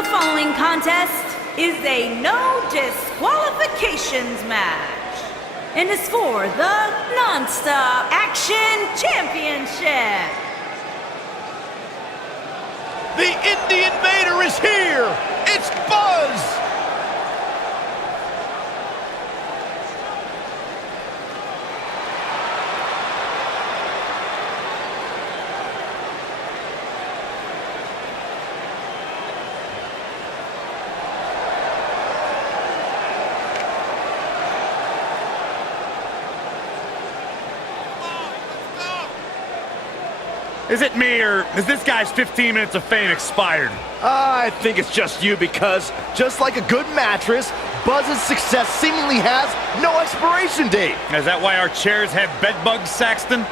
The following contest is a no disqualifications match and is for the Non-Stop Action Championship. The Indie Invader is here! It's Buzz! Is it me, or is this guy's 15 minutes of fame expired? I think it's just you because, just like a good mattress, Buzz's success seemingly has no expiration date. Is that why our chairs have bed bugs, Saxton?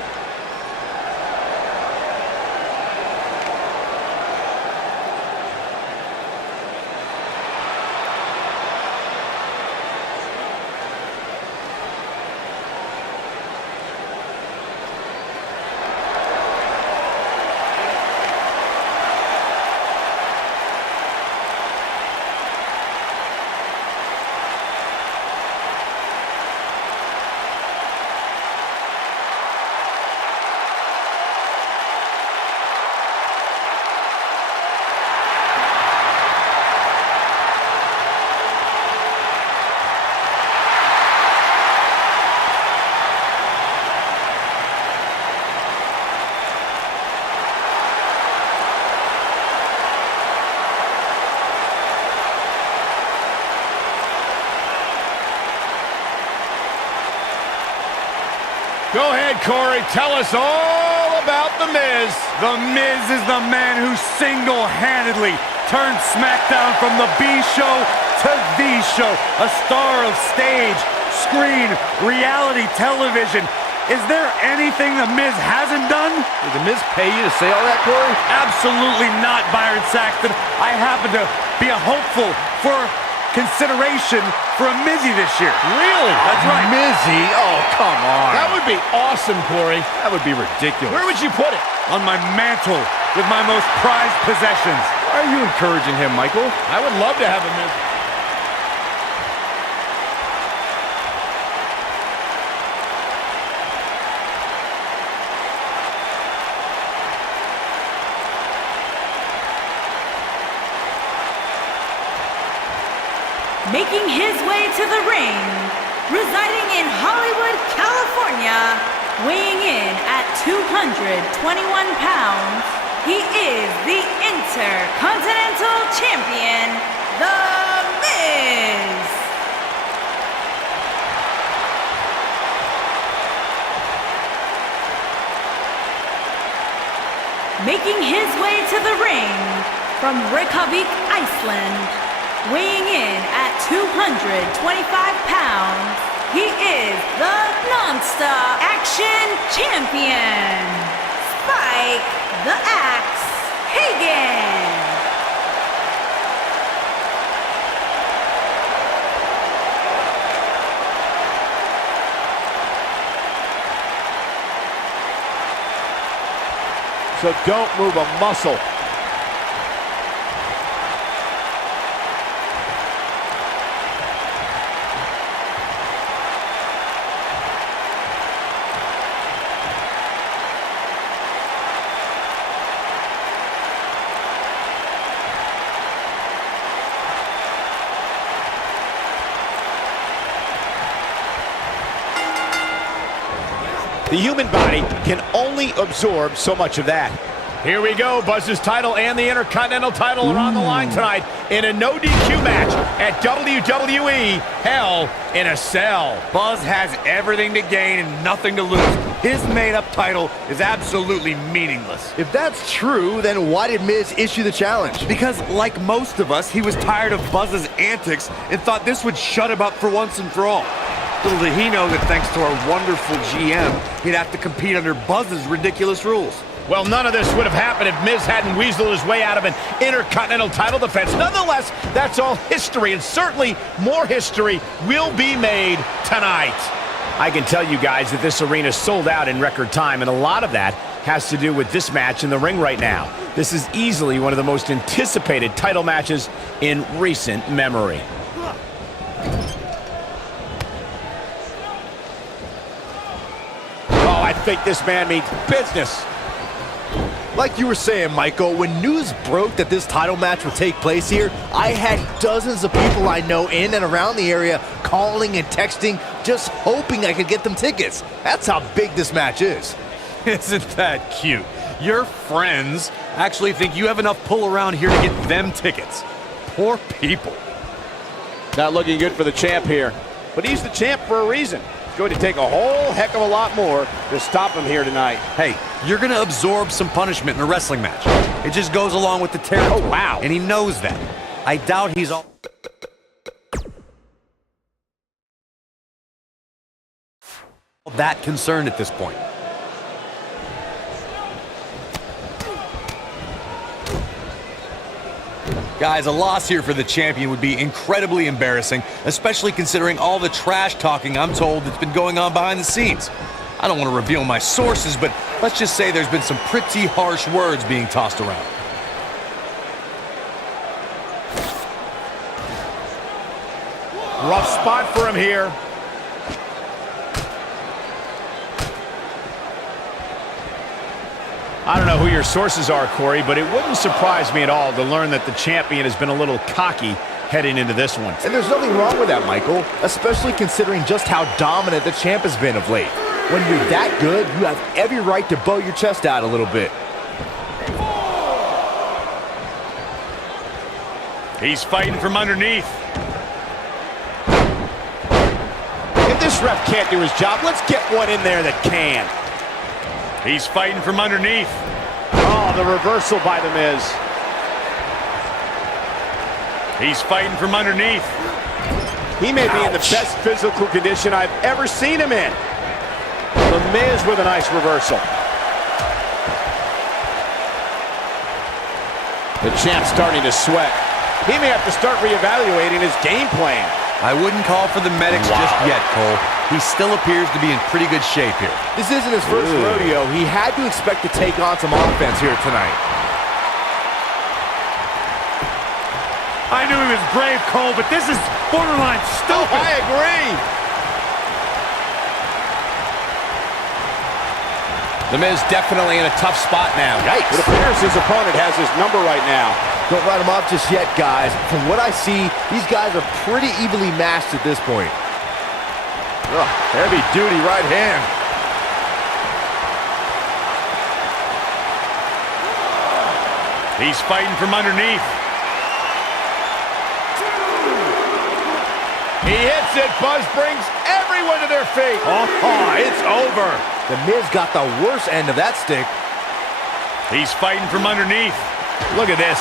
Go ahead, Corey. Tell us all about The Miz. The Miz is the man who single-handedly turned SmackDown from the B show to the show. A star of stage, screen, reality television. Is there anything The Miz hasn't done? Did The Miz pay you to say all that, Corey? Absolutely not, Byron Saxton. I happen to be a hopeful for consideration for a Mizzy this year. Really? That's right. Mizzy? Oh, come on. That would be awesome, Corey. That would be ridiculous. Where would you put it? On my mantle with my most prized possessions. Why are you encouraging him, Michael? I would love to have a Miz. Making his way to the ring, residing in Hollywood, California, weighing in at 221 pounds, he is the Intercontinental Champion, The Miz. Making his way to the ring from Reykjavik, Iceland, weighing in at 225 pounds, he is the Non-Stop Action Champion, Spike the Axe Hagen. So don't move a muscle. The human body can only absorb so much of that. Here we go. Buzz's title and the Intercontinental title are on the line tonight in a no DQ match at WWE Hell in a Cell. Buzz has everything to gain and nothing to lose. His made-up title is absolutely meaningless. If that's true, then why did Miz issue the challenge? Because, like most of us, he was tired of Buzz's antics and thought this would shut him up for once and for all. Little did he know that thanks to our wonderful GM, he'd have to compete under Buzz's ridiculous rules. Well, none of this would have happened if Miz hadn't weaseled his way out of an Intercontinental title defense. Nonetheless, that's all history, and certainly more history will be made tonight. I can tell you guys that this arena sold out in record time, and a lot of that has to do with this match in the ring right now. This is easily one of the most anticipated title matches in recent memory. Oh, I think this man means business. Like you were saying, Michael, when news broke that this title match would take place here, I had dozens of people I know in and around the area calling and texting, just hoping I could get them tickets. That's how big this match is. Isn't that cute? Your friends actually think you have enough pull around here to get them tickets. Poor people. Not looking good for the champ here. But he's the champ for a reason. It's going to take a whole heck of a lot more to stop him here tonight. Hey, you're going to absorb some punishment in a wrestling match. It just goes along with the territory. Oh, wow. And he knows that. I doubt he's all that concerned at this point. Guys, a loss here for the champion would be incredibly embarrassing, especially considering all the trash talking I'm told that's been going on behind the scenes. I don't want to reveal my sources, but let's just say there's been some pretty harsh words being tossed around. Rough spot for him here. I don't know who your sources are, Corey, but it wouldn't surprise me at all to learn that the champion has been a little cocky heading into this one. And there's nothing wrong with that, Michael, especially considering just how dominant the champ has been of late. When you're that good, you have every right to bow your chest out a little bit. He's fighting from underneath. If this ref can't do his job, let's get one in there that can. He's fighting from underneath. Oh, the reversal by The Miz. He's fighting from underneath. He may be in the best physical condition I've ever seen him in. The Miz with a nice reversal. The champ's starting to sweat. He may have to start reevaluating his game plan. I wouldn't call for the medics just yet, Cole. He still appears to be in pretty good shape here. This isn't his first rodeo. He had to expect to take on some offense here tonight. I knew he was brave, Cole, but this is borderline stupid. I agree. The Miz definitely in a tough spot now. Yikes. It appears his opponent has his number right now. Don't write him off just yet, guys. From what I see, these guys are pretty evenly matched at this point. Ugh, heavy duty right hand. He's fighting from underneath. He hits it. Buzz brings everyone to their feet. Oh, it's over. The Miz got the worst end of that stick. He's fighting from underneath. Look at this.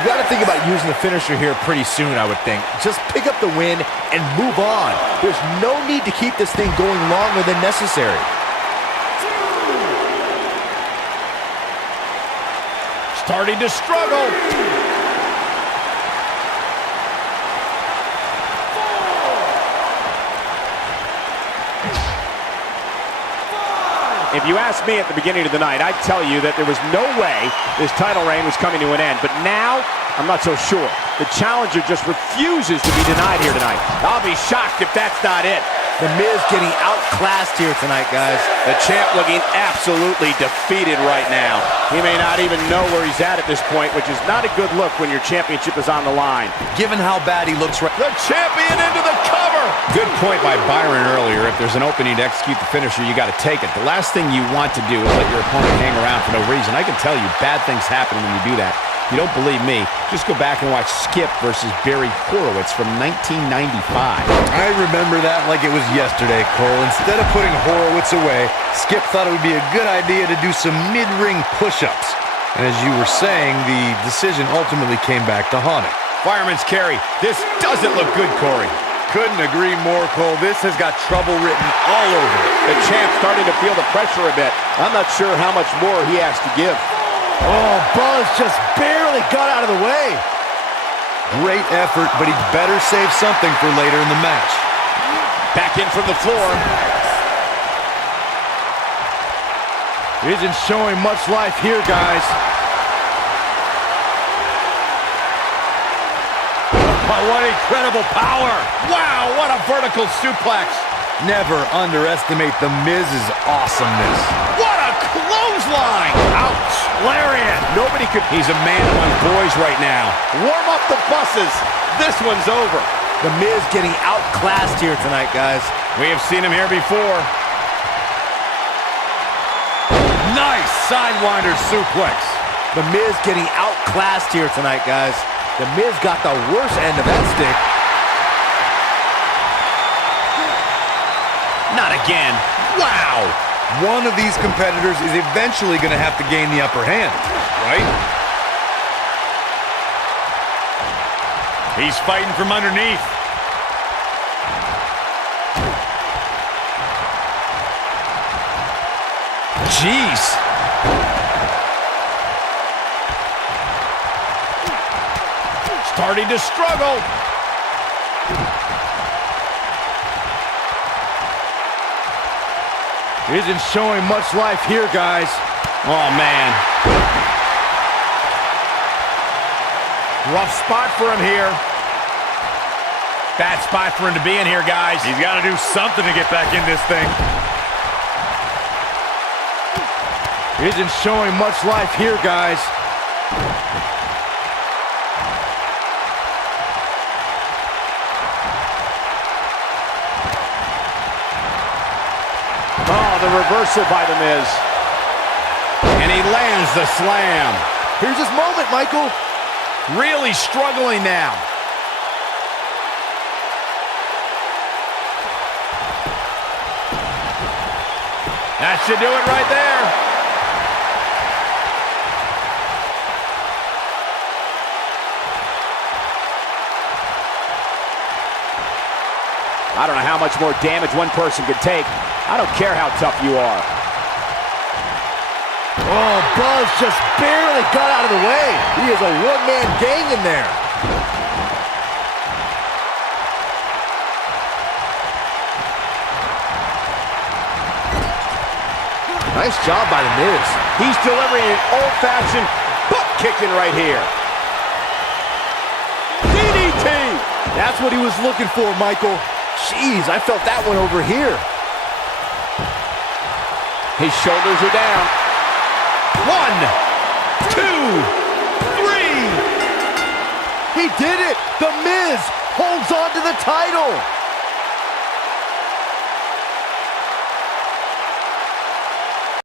You got to think about using the finisher here pretty soon, I would think. Just pick up the win and move on. There's no need to keep this thing going longer than necessary. Starting to struggle. If you asked me at the beginning of the night, I'd tell you that there was no way this title reign was coming to an end. But now, I'm not so sure. The challenger just refuses to be denied here tonight. I'll be shocked if that's not it. The Miz getting outclassed here tonight, guys. The champ looking absolutely defeated right now. He may not even know where he's at this point, which is not a good look when your championship is on the line. Given how bad he looks right The champion into the cover! Good point by Byron earlier. If there's an opening to execute the finisher, you got to take it. The last thing you want to do is let your opponent hang around for no reason. I can tell you, bad things happen when you do that. If you don't believe me, just go back and watch Skip versus Barry Horowitz from 1995. I remember that like it was yesterday, Cole. Instead of putting Horowitz away, Skip thought it would be a good idea to do some mid-ring push-ups. And as you were saying, the decision ultimately came back to haunt him. Fireman's carry. This doesn't look good, Corey. Couldn't agree more, Cole. This has got trouble written all over it. The champ starting to feel the pressure a bit. I'm not sure how much more he has to give. Oh, Buzz just barely got out of the way. Great effort, but he better save something for later in the match. Back in from the floor. Isn't showing much life here, guys. Oh, what incredible power. Wow, what a vertical suplex. Never underestimate The Miz's awesomeness. What a clothesline. Ouch. Lariat. Nobody could He's a man among boys right now. warm up the buses. This one's over. The Miz getting outclassed here tonight, guys. We have seen him here before. Nice sidewinder suplex. The Miz getting outclassed here tonight, guys. The Miz got the worst end of that stick. Not again. Wow. One of these competitors is eventually going to have to gain the upper hand, right? He's fighting from underneath. Jeez. Starting to struggle. Isn't showing much life here, guys. Oh, man. Rough spot for him here. Bad spot for him to be in here, guys. He's got to do something to get back in this thing. Isn't showing much life here, guys. Oh, the reversal by The Miz. And he lands the slam. Here's his moment, Michael. Really struggling now. That should do it right there. I don't know how much more damage one person could take. I don't care how tough you are. Oh, Buzz just barely got out of the way. He is a one-man gang in there. Nice job by The Miz. He's delivering an old-fashioned butt kicking right here. DDT! That's what he was looking for, Michael. Jeez, I felt that one over here. His shoulders are down. 1, 2, 3. He did it! The Miz holds on to the title!